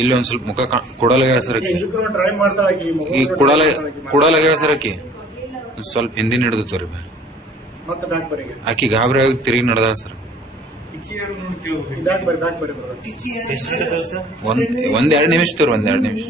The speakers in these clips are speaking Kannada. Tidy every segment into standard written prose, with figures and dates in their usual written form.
ಇಲ್ಲಿ ಒಂದ್ ಸ್ವಲ್ಪ ಮುಖ ಕೊಡಲಾಗ್ಯಾಳ ಸರ್ ಆಕಿ. ಟ್ರೈ ಮಾಡ್ತಾಳೆ ಈಗ ಕೊಡಲಾಗ್ಯಾಳ ಸರ್ ಆಕಿ. ಸ್ವಲ್ಪ ಹಿಂದಿನ ಹಿಡಿದು ತೋರಿ ಮತ್ತೆ ಬ್ಯಾಕ್ ಬರಿಗೆ ಆಕಿ ಗಾಬರಿ ಆಗಿ ತಿರುಗಿ ನಡೆದಾಳ ಸರ್. ಬ್ಯಾಕ್ ಬರಿ ಒಂದ್ 2 ನಿಮಿಷ ತೋರಿ, ಒಂದ್ 2 ನಿಮಿಷ.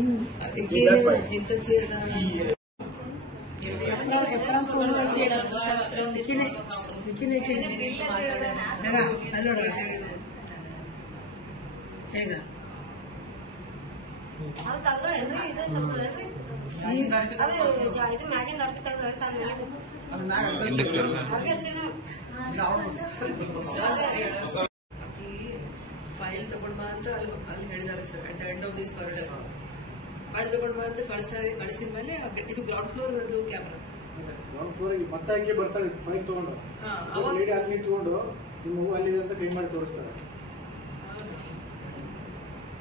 ಫೈಲ್ ತಗೊಂಡ್ ಬಾ ಅಂತ ಅಲ್ಲಿ ಹೇಳಿದಾರೆ sir. At the end of this corridor file ತಗೊಂಡ್ ಬಾ ಅಂತ ಕಳಿಸಿದ ಮೇಲೆ ಇದು ground floor camera. Ground floor ಮತ್ತೆ ಆಕೆ ಬರ್ತಾಳೆ ಫೈಲ್ ತಗೊಂಡು, ಲೇಡಿ ಅಲ್ಲಿ ತಗೊಂಡು ನಿಮ್ಮ ಮಗು ಅಲ್ಲಿದೆ ಅಂತ ಕೈ ಮಾಡಿ ತೋರಿಸ್ತಾರೆ.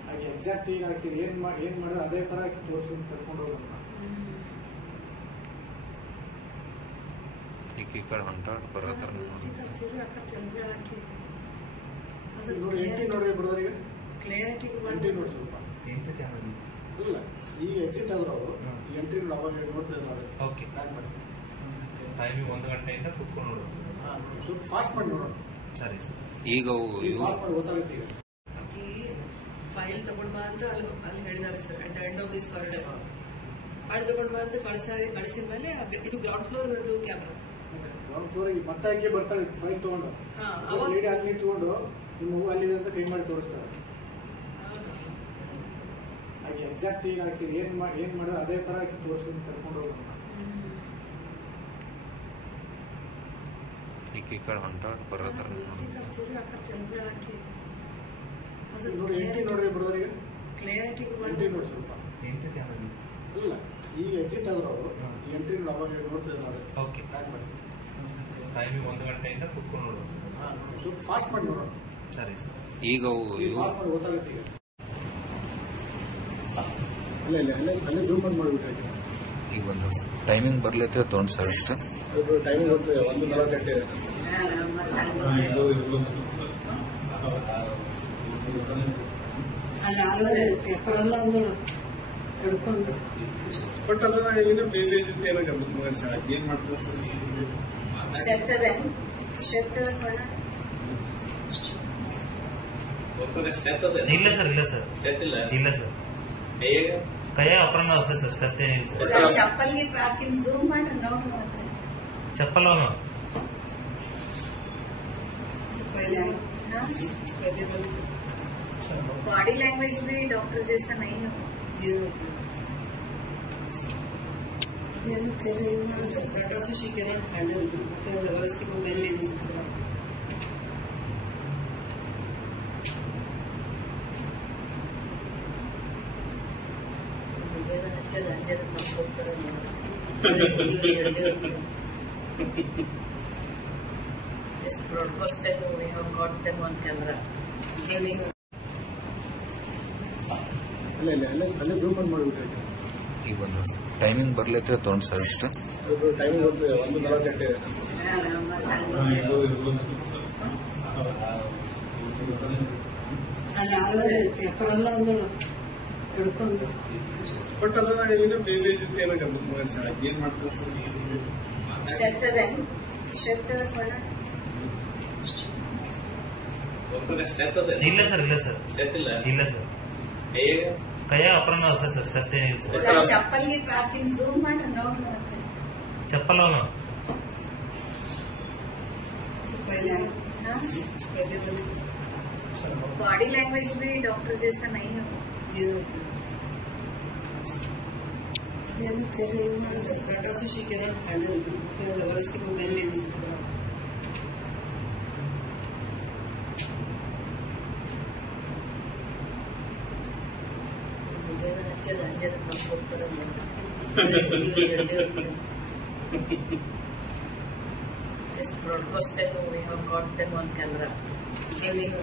ಹಾಗೆ ಎಕ್ಸಾಕ್ಟ್ ಈಗ ಆಕೆ ಏನ್ ಮಾಡಿದ್ರೆ ಅದೇ ತರ ಆಕೆ ತೋರಿಸ್ಕೊಂಡು ಕರ್ಕೊಂಡು ಹೋಗೋಣ. ಈ ಕಡೆ ಹೊಂಟಾಡ್ ಬರತ್ತಾರ ನೋಡಿ. ಎಂಟ್ರಿ ನೋಡ್ರಿ ಬ್ರದರಿಗೆ, ಕ್ಲಿಯರಿಟಿ ಎಂಟ್ರಿ ನೋಡಿ ಸ್ವಲ್ಪ. ಇಲ್ಲ ಈಗ ಎಕ್ಸಿಟ್ ಆದ್ರು ಅವರು ಎಂಟ್ರಿ ನೋಡಿ, ಅವಾಗ ನೋಡ್ತಿದ್ದಾರೆ. ಟೈಮಿಂಗ್ 1 ಗಂಟೆಯಿಂದ ಕುತ್ಕೊಂಡು ನೋಡೋದು. ಸ್ವಲ್ಪ ಫಾಸ್ಟ್ ಮಾಡಿ ನೋಡೋಣ. ಸರಿ ಸರ್. ಈಗ ಗೊತ್ತಾಗುತ್ತೆ. ಈಗ ಫೈಲ್ ತಗೊಂಡ್ ಬಾ ಅಂತ ಅಲ್ಲಿ ಹೇಳಿದಾರೆ sir. At the end of this corridor file ತಗೊಂಡ್ ಬಾ ಅಂತ ಕಳಿಸಿದ ಮೇಲೆ ಇದು ground floor camera. Ground floor ಮತ್ತೆ ಆಕೆ ಬರ್ತಾಳೆ ಫೈಲ್ ತಗೊಂಡು, ಲೇಡಿ ಅಲ್ಲಿ ತಗೊಂಡು ನಿಮ್ಮ ಮಗು ಅಲ್ಲಿದೆ ಅಂತ ಕೈ ಮಾಡಿ ತೋರಿಸ್ತಾರೆ. ಹಾಗೆ ಎಕ್ಸಾಕ್ಟ್ ಈಗ ಆಕೆ ಏನ್ ಮಾಡಿದ್ರೆ ಅದೇ ತರ ಆಕೆ ತೋರಿಸ್ಕೊಂಡು ಕರ್ಕೊಂಡು ಹೋಗೋಣ. ಈ ಕಡೆ ಹೊಂಟಾಡ್ ಬರತ್ತಾರ ನೋಡಿ. ಎಂಟ್ರಿ ನೋಡ್ರಿ ಬ್ರದರಿಗೆ, ಕ್ಲಿಯರಿಟಿ ಎಂಟ್ರಿ ನೋಡಿ ಸ್ವಲ್ಪ. ಇಲ್ಲ ಈಗ ಎಕ್ಸಿಟ್ ಆದ್ರು ಅವರು ಎಂಟ್ರಿ ನೋಡಿ, ಅವಾಗ ನೋಡ್ತಿದ್ದಾರೆ. ಟೈಮಿಂಗ್ 1 ಗಂಟೆಯಿಂದ ಕುತ್ಕೊಂಡು ನೋಡೋದು. ಸ್ವಲ್ಪ ಫಾಸ್ಟ್ ಮಾಡಿ ನೋಡೋಣ. ಸರಿ ಸರ್. ಈಗ ಗೊತ್ತಾಗುತ್ತೆ. ಈಗ ಅಲ್ಲೇ ಜೂಮ್ ಬಂದ್ ಮಾಡಿಬಿಟ್ಟು ಈಗ ಬಂದ ಟೈಮಿಂಗ್ ಬರ್ಲೈತೆ ತೊಗೊಂಡು ಸರ್. ಅಷ್ಟು ಟೈಮಿಂಗ್ ಬರ್ತದೆ 1:48 ಇದೆ. ಬಟ್ ಅದನ್ನ ಏನು ಬೇಬೇಜ್ ಅಂತ ಏನೋ ಏನ್ ಮಾಡ್ತಾರೆ ಸರ್? ಇಲ್ಲ ಸರ್, ಇಲ್ಲ ಸರ್, ಇಲ್ಲ ಸರ್. ಕೈಯಾಗ ಅಪ್ರಾಣ ಅವಸರ ಸರ್, ಸ್ಟೆಪ್ ಏನಿಲ್ಲ ಸರ್. ಚಪ್ಪಲ್ ಅವನು बॉडी लैंग्वेज भी डॉक्टर जैसा नहीं है. That also she cannot handle because जबरदस्ती को पेन ले नहीं सकता. मुझे अच्छा Ranjan comfort just broadcasted we have got them on camera giving. ಅಲ್ಲೇ ಜೂಮ್ ಬಂದ್ ಮಾಡಿಬಿಟ್ಟು ಈಗ ಬಂದ ಟೈಮಿಂಗ್ ಬರ್ಲೈತೆ ತೊಗೊಂಡು ಸರ್. ಅಷ್ಟು ಟೈಮಿಂಗ್ ಬರ್ತದೆ 1:48 ಇದೆ. ಬಟ್ ಅದನ್ನ ಏನು ಬೇಬೇಜ್ ಅಂತ ಏನೋ ಏನ್ ಮಾಡ್ತಾರೆ ಸರ್? ಇಲ್ಲ ಸರ್, ಇಲ್ಲ ಸರ್, ಇಲ್ಲ ಸರ್. ಕೈಯಾಗ ಅಪ್ರಾಣ ಅವಸರ ಸರ್, ಸ್ಟೆಪ್ ಏನಿಲ್ಲ ಸರ್. ಚಪ್ಪಲ್ ಅವನು बॉडी लैंग्वेज भी डॉक्टर जैसा नहीं है. That also she cannot handle because जबरदस्ती को पेन ले नहीं सकता. Ranjan comfort just broadcasted we have got them on camera giving